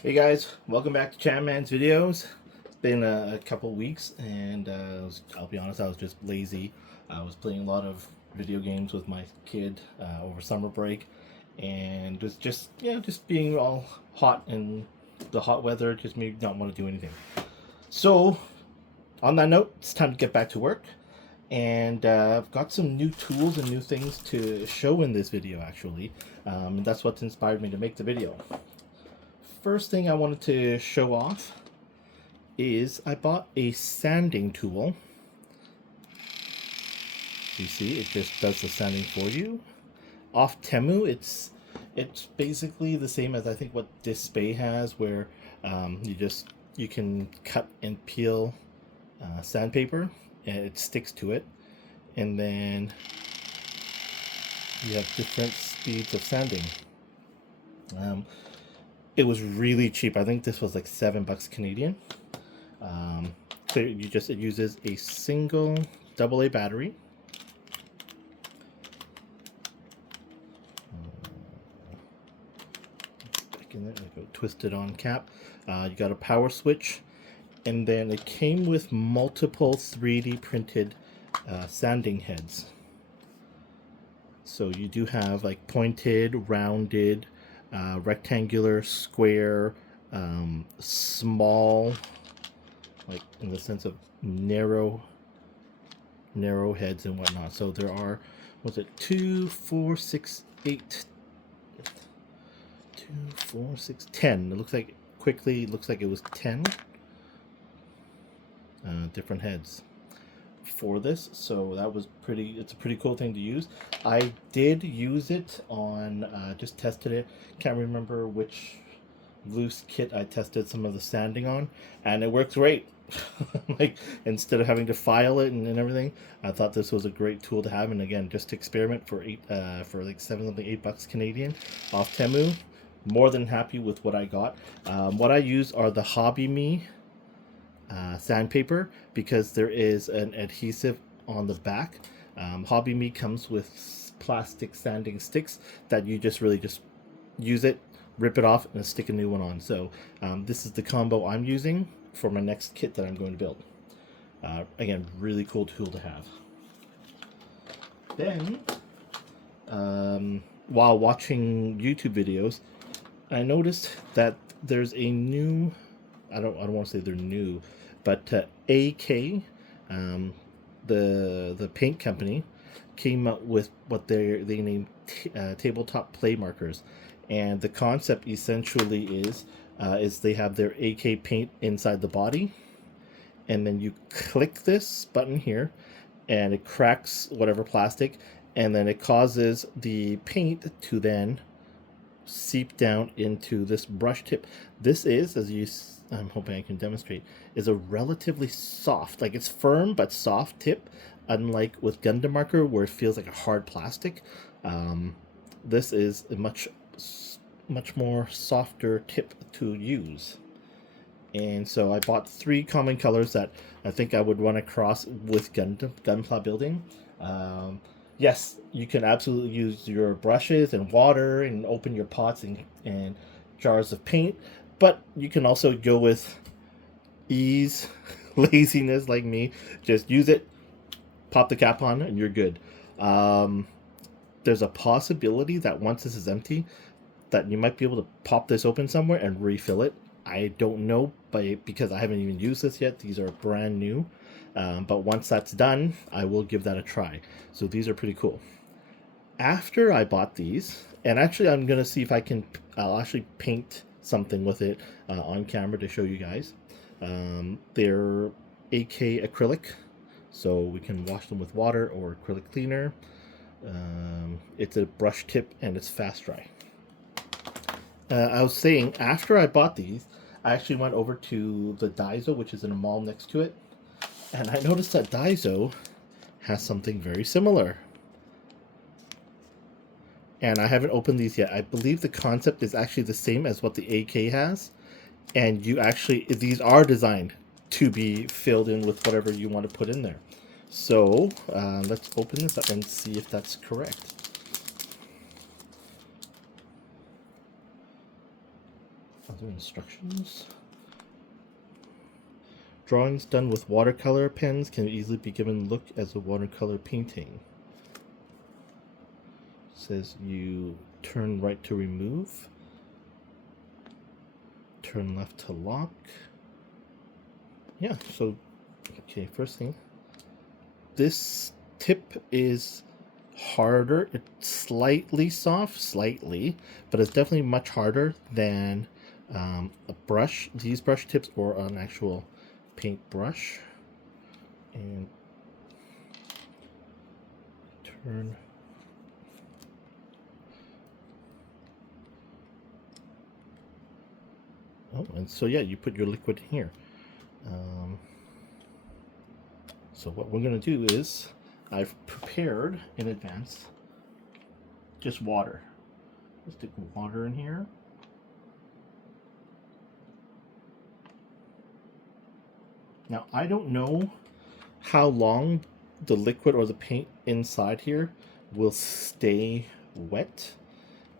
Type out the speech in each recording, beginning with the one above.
Hey guys, welcome back to Man's Videos. It's been a couple weeks and I'll be honest, I was just lazy. I was playing a lot of video games with my kid over summer break, and it's just being all hot and the hot weather just made me not want to do anything. So on that note, it's time to get back to work, and I've got some new tools and new things to show in this video actually, and that's what's inspired me to make the video. First thing I wanted to show off is I bought a sanding tool. You see, it just does the sanding for you. Off Temu, it's basically the same as I think what Display has, where you can cut and peel sandpaper, and it sticks to it, and then you have different speeds of sanding. It was really cheap. I think this was like $7 Canadian. So it uses a single AA battery. Back in there, I go twisted on cap. You got a power switch, and then it came with multiple 3D printed sanding heads. So you do have like pointed, rounded, rectangular, square, small, like in the sense of narrow heads and whatnot. So there are, was it 2, 4, 6, 8, 2, 4, 6, 10. It looks like it was 10 different heads for this. So that was it's a pretty cool thing to use. I did use it on just tested it, can't remember which loose kit I tested some of the sanding on, and it works great. Like, instead of having to file it and everything, I thought this was a great tool to have. And again, just to experiment for like $8 Canadian off Temu, more than happy with what I got. What I use are the Hobby Me sandpaper, because there is an adhesive on the back. Hobby Me comes with plastic sanding sticks that you just use it, rip it off, and stick a new one on. So this is the combo I'm using for my next kit that I'm going to build. Again, really cool tool to have. Then, while watching YouTube videos, I noticed that there's a new, I don't want to say they're new, but AK, the paint company, came up with what they named tabletop Playmarkers, and the concept essentially is they have their AK paint inside the body, and then you click this button here, and it cracks whatever plastic, and then it causes the paint to then seep down into this brush tip. This is, I'm hoping I can demonstrate, is a relatively soft, like it's firm but soft tip, unlike with Gundam marker where it feels like a hard plastic. This is a much more softer tip to use. And so I bought 3 common colors that I think I would run across with Gunpla building. Yes, you can absolutely use your brushes and water and open your pots and jars of paint, but you can also go with ease, laziness like me. Just use it, pop the cap on, and you're good. There's a possibility that once this is empty, that you might be able to pop this open somewhere and refill it. I don't know, but because I haven't even used this yet, these are brand new. But once that's done, I will give that a try. So these are pretty cool. After I bought these, and actually I'm going to see if I'll actually paint something with it on camera to show you guys. They're AK acrylic, so we can wash them with water or acrylic cleaner. It's a brush tip and it's fast dry. I was saying, after I bought these, I actually went over to the Daiso, which is in a mall next to it, and I noticed that Daiso has something very similar. And I haven't opened these yet. I believe the concept is actually the same as what the AK has, and these are designed to be filled in with whatever you want to put in there. So let's open this up and see if that's correct. Other instructions. Drawings done with watercolor pens can easily be given a look as a watercolor painting. It says you turn right to remove, turn left to lock. Yeah, so, okay, first thing. This tip is harder. It's slightly soft, but it's definitely much harder than a brush, these brush tips, or an actual paint brush. And turn. Oh, and so yeah, you put your liquid here. So what we're going to do is, I've prepared in advance just water. Let's stick water in here. Now, I don't know how long the liquid or the paint inside here will stay wet.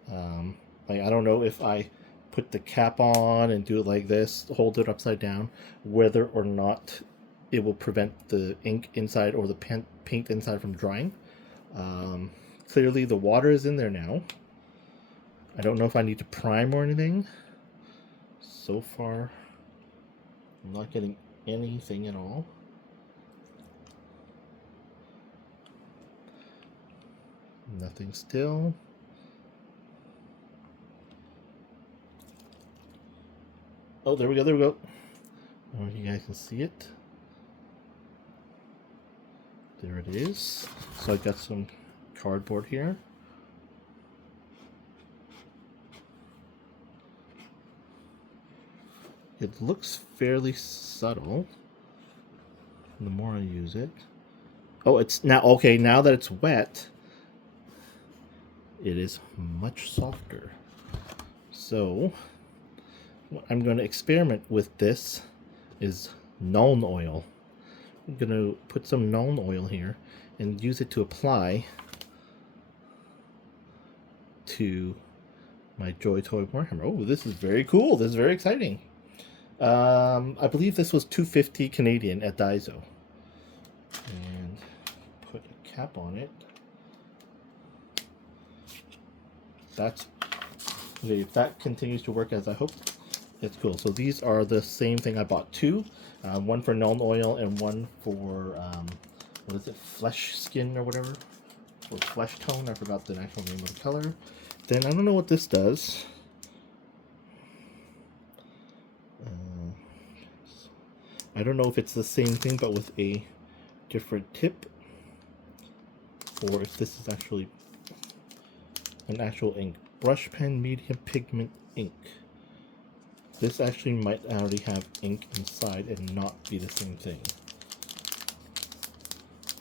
Like, I don't know if I put the cap on and do it like this, hold it upside down, whether or not it will prevent the ink inside or the paint inside from drying. Clearly the water is in there now. I don't know if I need to prime or anything. So far, I'm not getting anything at all. Nothing still. Oh, there we go, there we go. I don't know if you guys can see it. There it is. So I got some cardboard here. It looks fairly subtle the more I use it. Oh, it's now okay. Now that it's wet, it is much softer. So what I'm going to experiment with this is Nuln oil. I'm going to put some Nuln oil here and use it to apply to my Joy Toy Warhammer. Oh, this is very cool. This is very exciting. I believe this was $2.50 Canadian at Daiso. And put a cap on it. That's okay. If that continues to work as I hope, it's cool. So these are the same thing. I bought two, one for Nuln oil and one for what is it, flesh skin or whatever, or flesh tone. I forgot the actual name of the color. Then I don't know what this does. I don't know if it's the same thing but with a different tip, or if this is actually an actual ink. Brush pen medium pigment ink. This actually might already have ink inside and not be the same thing.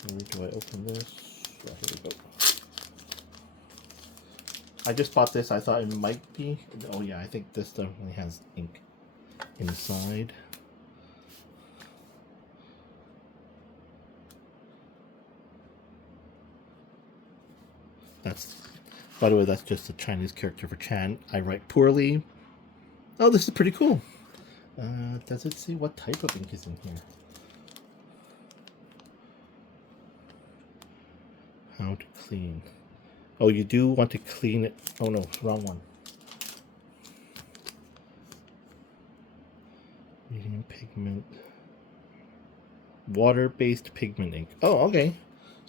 Where do I open this? Oh, here we go. I just bought this. I thought it might be. Oh yeah, I think this definitely has ink inside. That's, by the way, that's just a Chinese character for Chan. I write poorly. Oh, this is pretty cool. Does it say what type of ink is in here? How to clean. Oh, you do want to clean it. Oh no, wrong one. Medium pigment. Water-based pigment ink. Oh, okay.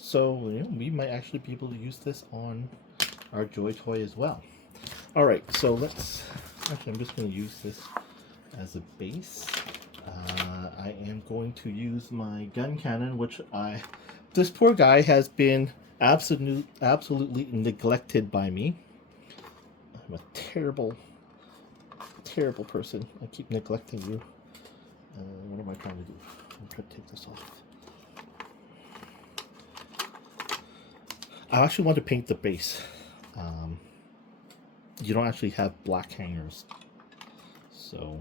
So, you know, we might actually be able to use this on our Joy Toy as well. Alright, so let's... Actually, I'm just going to use this as a base. I am going to use my gun cannon, which this poor guy has been absolutely neglected by me. I'm a terrible person. I keep neglecting you. What am I trying to do? I'm trying to take this off. I actually want to paint the base. You don't actually have black hangers, so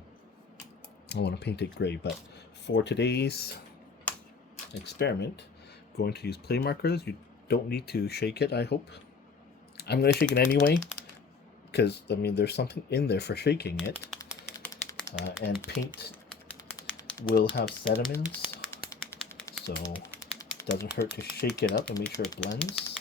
I want to paint it gray. But for today's experiment, I'm going to use Playmarkers. You don't need to shake it, I hope. I'm going to shake it anyway, because, I mean, there's something in there for shaking it. And paint will have sediments, so it doesn't hurt to shake it up and make sure it blends.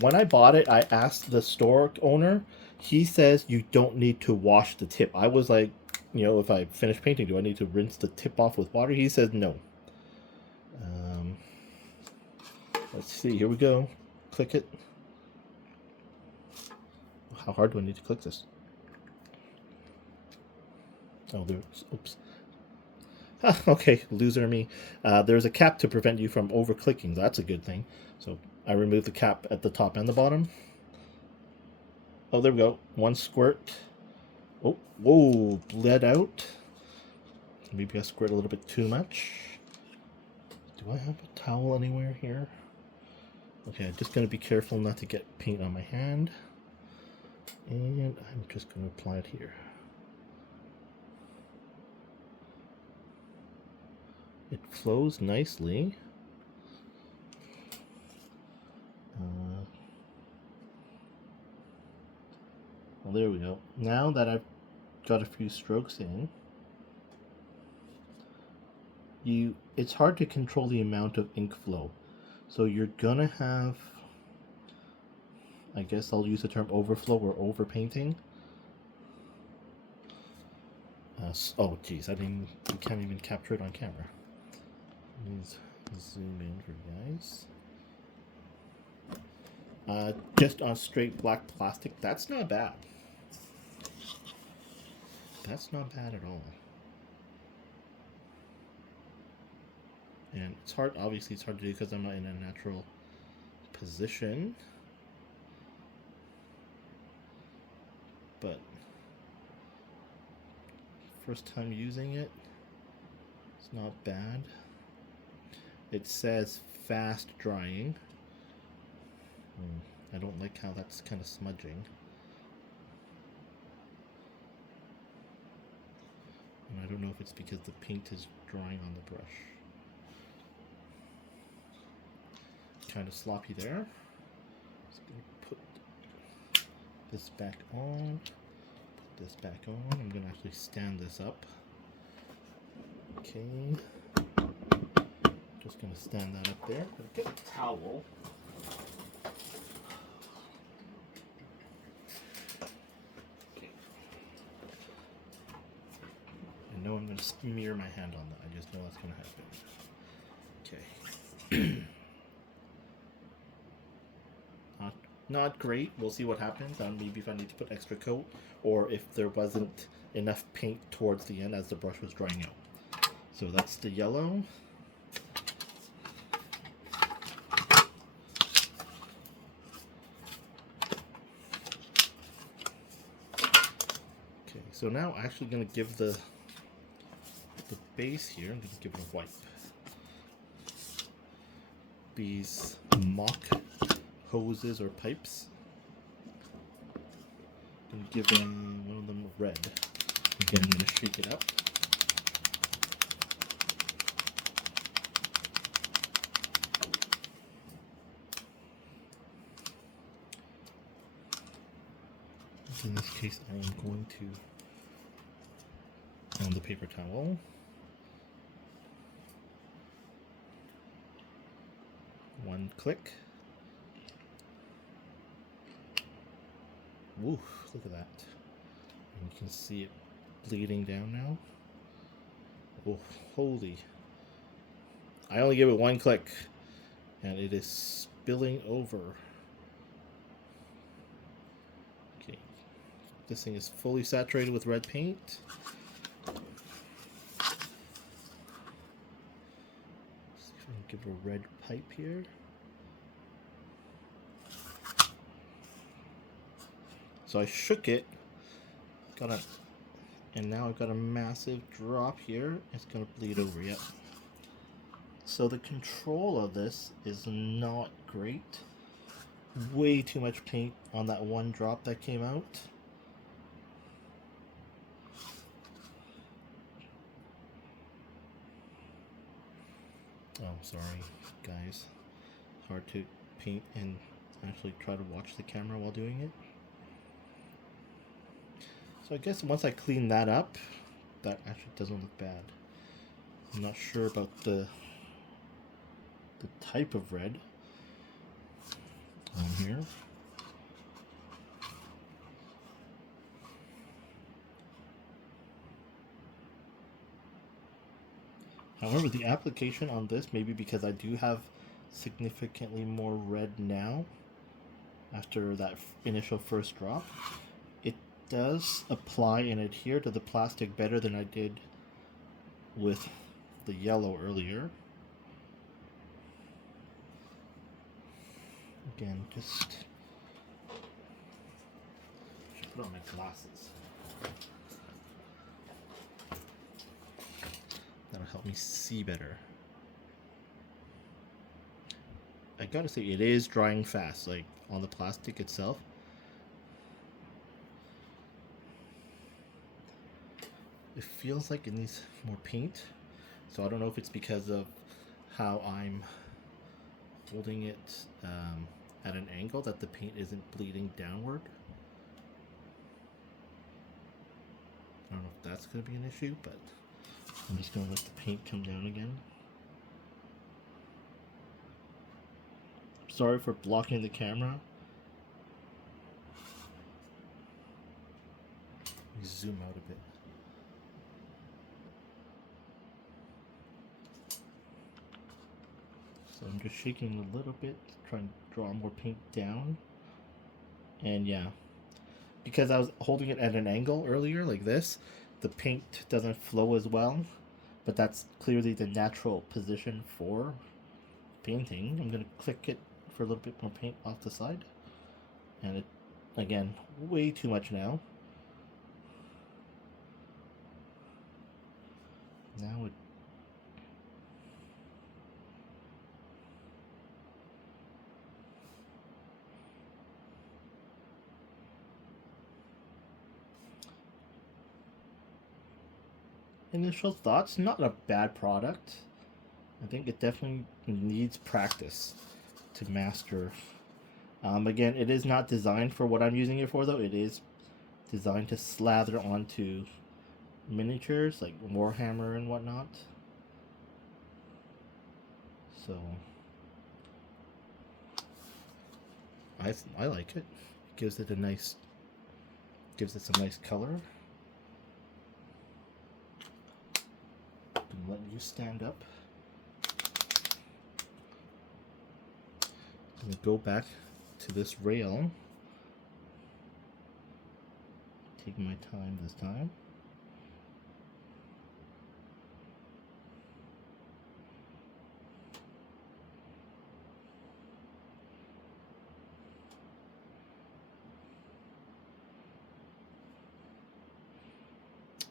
When I bought it, I asked the store owner. He says you don't need to wash the tip. I was like, if I finish painting, do I need to rinse the tip off with water? He says no. Let's see, here we go. Click it. How hard do I need to click this? Oh, there's, oops. Okay, loser me. There's a cap to prevent you from over-clicking. That's a good thing. So I removed the cap at the top and the bottom. Oh, there we go. One squirt. Oh, whoa, bled out. Maybe I squirt a little bit too much. Do I have a towel anywhere here? Okay, I'm just going to be careful not to get paint on my hand. And I'm just going to apply it here. It flows nicely. Well, there we go. Now that I've got a few strokes in, it's hard to control the amount of ink flow. So you're gonna have, I guess I'll use the term overflow or overpainting. Oh geez, you can't even capture it on camera. Let's zoom in for you guys. Just on straight black plastic, that's not bad. That's not bad at all. And it's hard, obviously it's hard to do because I'm not in a natural position. But first time using it, it's not bad. It says fast drying. I don't like how that's kind of smudging. And I don't know if it's because the paint is drying on the brush. Kind of sloppy there. Just gonna put this back on. Put this back on. I'm gonna actually stand this up. Okay. Just gonna stand that up there. Get a towel. Okay. I know I'm gonna smear my hand on that. I just know that's gonna happen. Okay. Not great. We'll see what happens. Maybe if I need to put extra coat, or if there wasn't enough paint towards the end as the brush was drying out. So that's the yellow. Okay, so now I'm actually going to give the base here, I'm going to give it a wipe. These mock hoses or pipes. I'm giving one of them red. Again, I'm going to shake it up. In this case, I am going to, on the paper towel, one click. Woo, look at that. And you can see it bleeding down now. Oh, holy. I only give it one click, and it is spilling over. Okay, this thing is fully saturated with red paint. Give it a red pipe here. So I shook it, and now I've got a massive drop here. It's gonna bleed over, yep. So the control of this is not great. Way too much paint on that one drop that came out. Oh, sorry, guys. Hard to paint and actually try to watch the camera while doing it. So I guess once I clean that up, that actually doesn't look bad. I'm not sure about the type of red on here. However, the application on this, maybe because I do have significantly more red now after that initial first drop, it does apply and adhere to the plastic better than I did with the yellow earlier. Again, just put on my glasses. That'll help me see better. I gotta say, it is drying fast, like on the plastic itself. It feels like it needs more paint, so I don't know if it's because of how I'm holding it at an angle that the paint isn't bleeding downward. I don't know if that's going to be an issue, but I'm just going to let the paint come down again. Sorry for blocking the camera. Let me zoom out a bit. So I'm just shaking a little bit, trying to draw more paint down. And yeah, because I was holding it at an angle earlier, like this, the paint doesn't flow as well. But that's clearly the natural position for painting. I'm going to click it for a little bit more paint off the side. And it, again, way too much now. Now it initial thoughts, not a bad product. I think it definitely needs practice to master. Again, it is not designed for what I'm using it for, though. It is designed to slather onto miniatures like Warhammer and whatnot. So I like it. It gives it some nice color. And let you stand up. Let me go back to this rail. Take my time this time.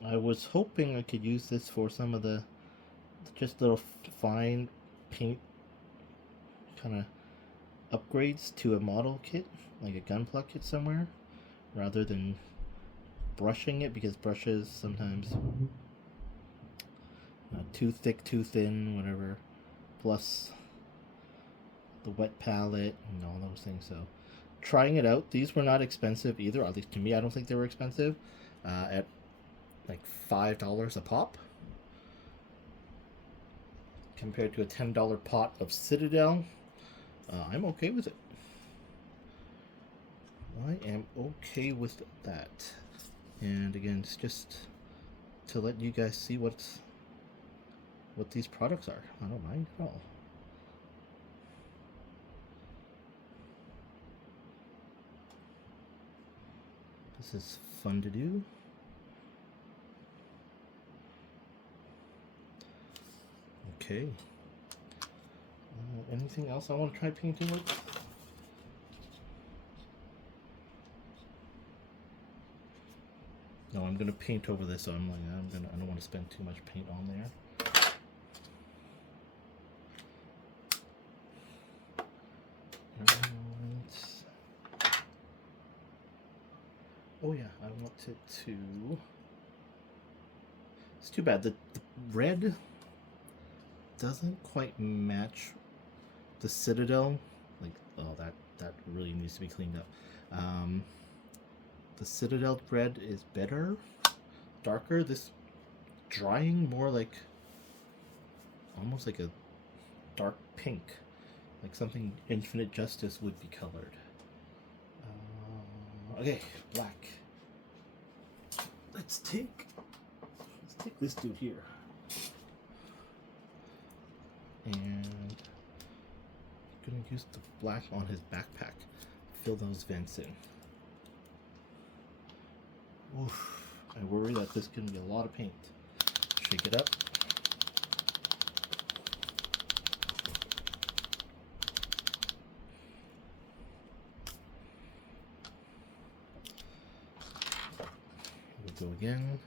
I was hoping I could use this for some of the just little fine paint kind of upgrades to a model kit, like a gunpla kit somewhere, rather than brushing it, because brushes sometimes too thick, too thin, whatever, plus the wet palette and all those things. So trying it out, these were not expensive either, at least to me. I don't think they were expensive, at like $5 a pop, compared to a $10 pot of Citadel. I'm okay with it. I am okay with that. And again, it's just to let you guys see what these products are. I don't mind at all. This is fun to do. Okay. Anything else I want to try painting with? No, I'm gonna paint over this, so I don't want to spend too much paint on there. Oh yeah, I wanted to. It's too bad the red doesn't quite match the Citadel. Like, oh, that really needs to be cleaned up. The Citadel red is better, darker. This drying more like almost like a dark pink, like something Infinite Justice would be colored. Okay, black. Let's take this dude here, and I'm gonna use the black on his backpack. Fill those vents in. Oof, I worry that this can be a lot of paint. Shake it up. We'll go again.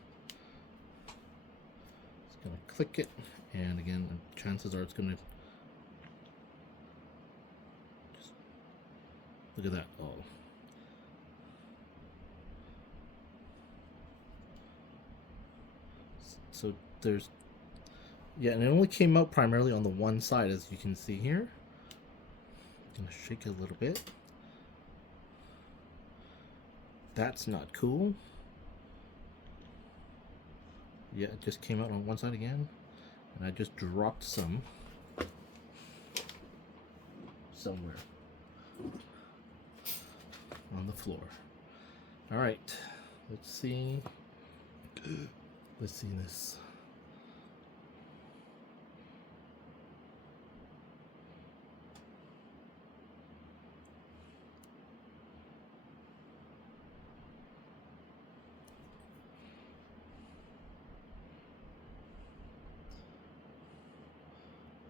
It's gonna click it, and again, chances are it's gonna just look at that. Oh. So there's, yeah, and it only came out primarily on the one side, as you can see here. I'm gonna shake it a little bit. That's not cool. Yeah, it just came out on one side again, and I just dropped some somewhere on the floor. All right, let's see. Let's see this.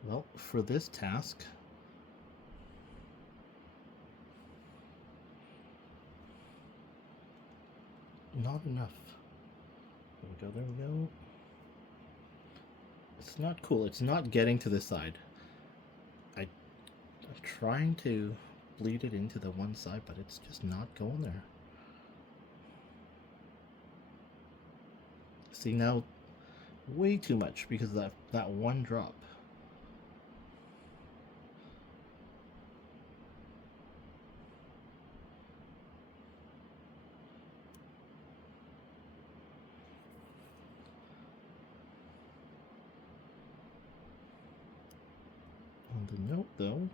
Well, for this task, not enough. There we go, there we go. It's not cool. It's not getting to the side. I'm trying to bleed it into the one side, but it's just not going there. See, now way too much because of that one drop. On the note though,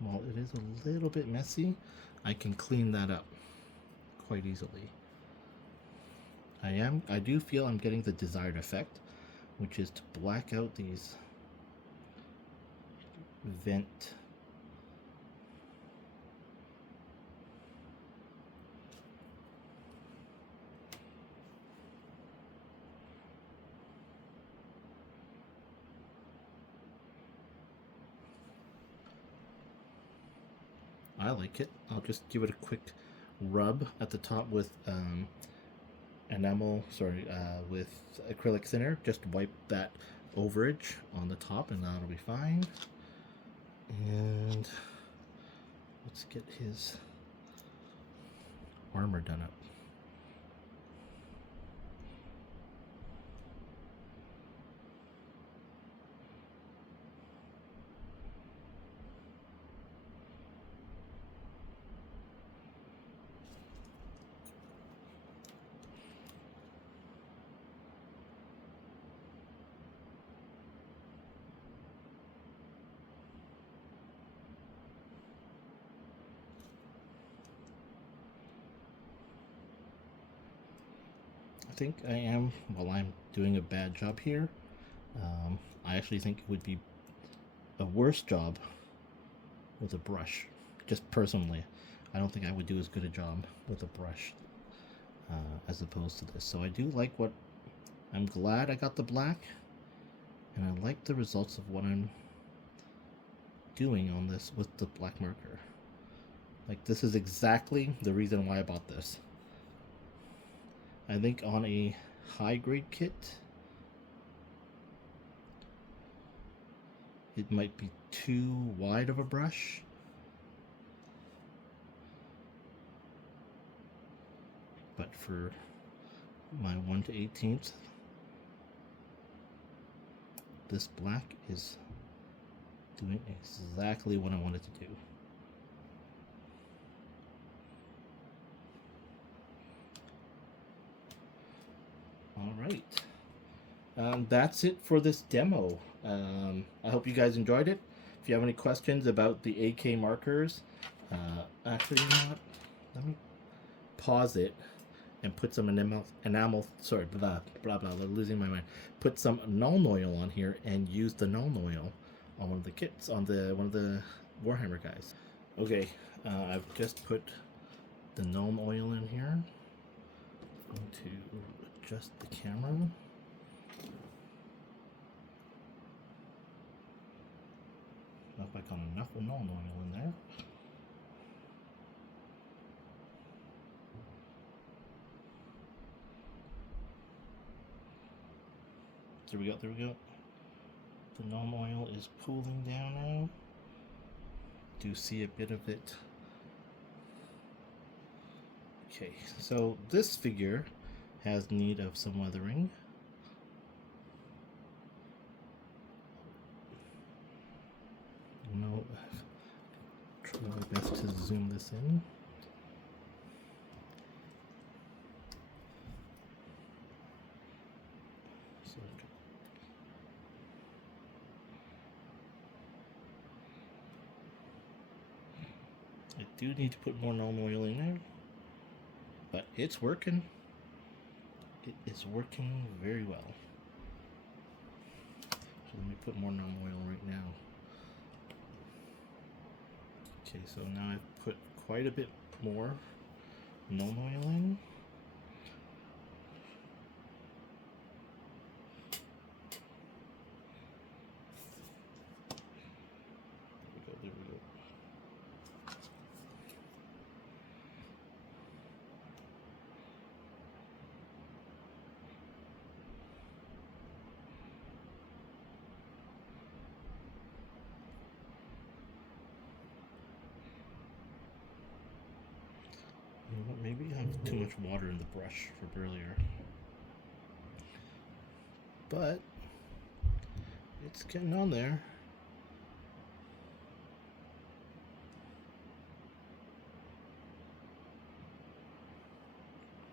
while it is a little bit messy, I can clean that up quite easily. I do feel I'm getting the desired effect, which is to black out these vent I like it. I'll just give it a quick rub at the top with with acrylic thinner. Just wipe that overage on the top and that'll be fine. And let's get his armor done up. I think I am, well, I'm doing a bad job here. I actually think it would be a worse job with a brush. Just personally, I don't think I would do as good a job with a brush as opposed to this. So I do like what, I'm glad I got the black, and I like the results of what I'm doing on this with the black marker. Like, this is exactly the reason why I bought this. I think on a high grade kit, it might be too wide of a brush. But for my 1/18, this black is doing exactly what I wanted to do. All right. That's it for this demo. I hope you guys enjoyed it. If you have any questions about the AK markers, actually, you know what? Let me pause it and put some enamel, sorry, blah, blah, blah, I'm losing my mind. Put some Nuln Oil on here and use the Nuln Oil on one of the kits, on one of the Warhammer guys. Okay, I've just put the Nuln Oil in here. I'm going to adjust the camera. I hope I got enough Nuln Oil in there. There we go, there we go. The Nuln Oil is pooling down now. Do see a bit of it. Okay, so this figure has need of some weathering. No, try my best to zoom this in. So, I do need to put more Nuln Oil in there, but it's working. It is working very well. So let me put more Nuln Oil right now. Okay, so now I've put quite a bit more Nuln Oil in. There we go. You know what, maybe I have too much water in the brush from earlier. But it's getting on there.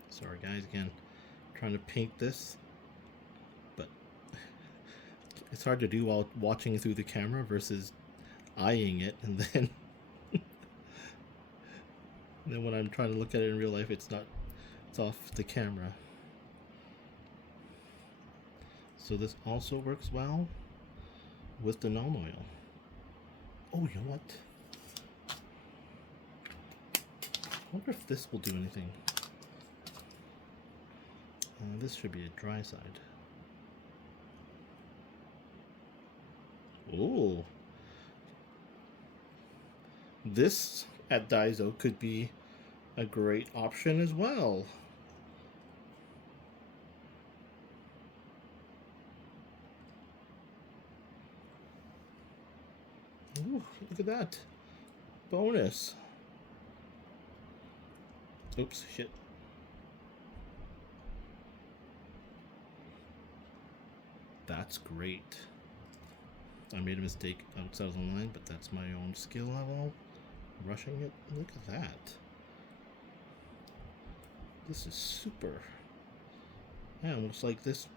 Sorry guys, again, trying to paint this, but it's hard to do while watching through the camera versus eyeing it, and then when I'm trying to look at it in real life, it's off the camera. So this also works well with the Nuln Oil. Oh, you know what? I wonder if this will do anything. This should be a dry side. Oh, this at Daiso could be a great option as well. Ooh, look at that. Bonus. Oops, shit. That's great. I made a mistake outside of the line, but that's my own skill level. Rushing it. Look at that. This is super. Yeah, looks like this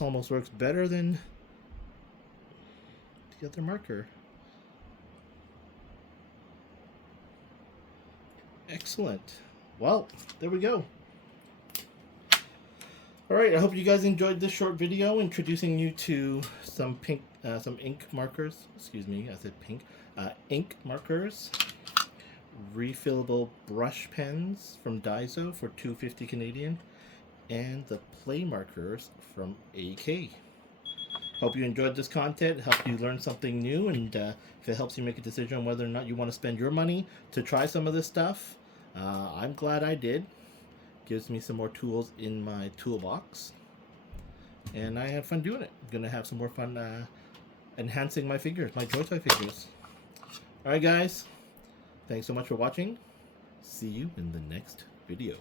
almost works better than the other marker. Excellent. Well, there we go. Alright, I hope you guys enjoyed this short video introducing you to some ink markers. Excuse me, I said pink. Ink markers. Refillable brush pens from Daiso for $2.50 Canadian. And the Playmarkers from AK. Hope you enjoyed this content, helped you learn something new, and if it helps you make a decision on whether or not you want to spend your money to try some of this stuff, I'm glad I did. Gives me some more tools in my toolbox, and I had fun doing it. I'm gonna have some more fun enhancing my figures, my Joy Toy figures. Alright guys, thanks so much for watching. See you in the next video.